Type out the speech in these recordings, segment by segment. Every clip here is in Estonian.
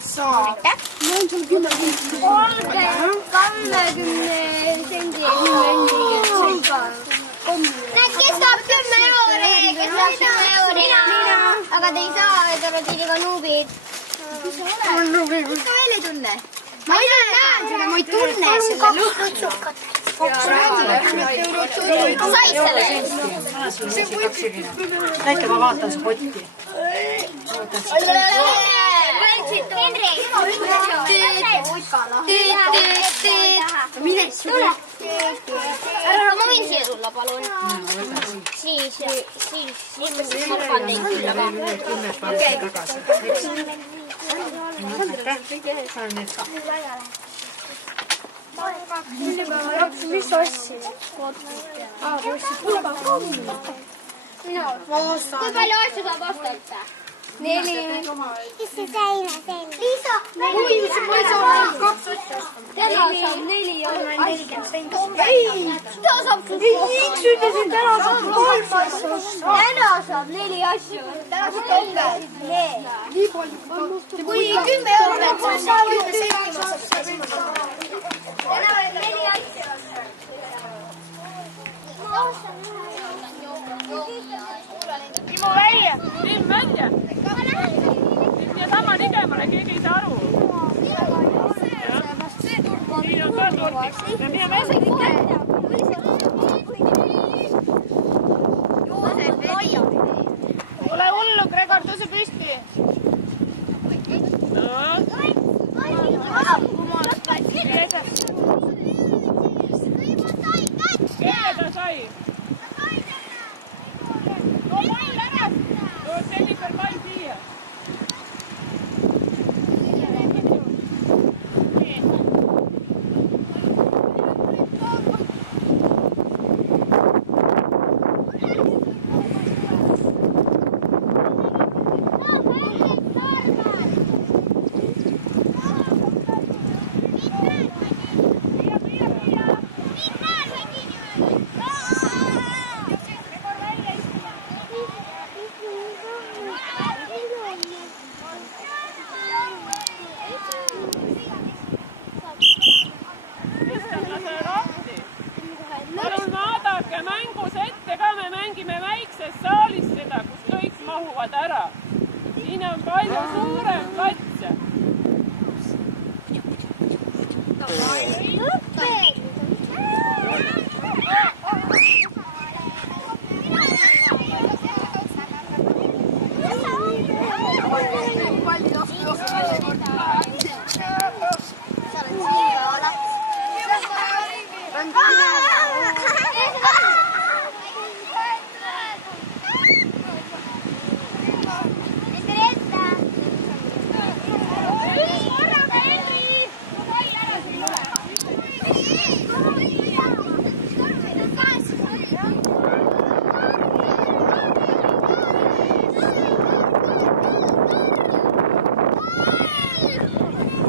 saada. Mul on sul 10 senti. 30 sendi ja 10 kes saab 10 euri, kes saab 10 euri. Aga te ei saa, et olete liiga nuubid. Kus ta veel ei tunne? Ma ei näe seda, ma ei tunne seda. Sai selle? Näike, ma vaatan su potti. Mine sulle. Ma võin siia tulla, palun. Siis ma panen teid külla. Mis asja? Kui palju asju saab ostata? 4. Kes see teine? Liisa! Ma ei saa 2 asja. Täna saab 4 ja 40 senti. Ei! Täna saab 3 asju. Täna saab 4 asju. Täna saab 10. Kui 10 eurot, siis saab 10 senti. Täna on 4 asju. Timo välja! Tim välja! Ja sama ligemale, keegi ei saa aru. Siin on ka tortiks. Ja mine välja! Ole hullu, Gregor, tõuse püsti! Kelle ta sai? Per mai via. Palun vaadake mängus ette ka, me mängime väikses saalis seda, kus kõik mahuvad ära. Siin on palju suurem katse.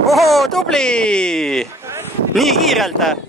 Ohoo, tubli! Nii kiirelt?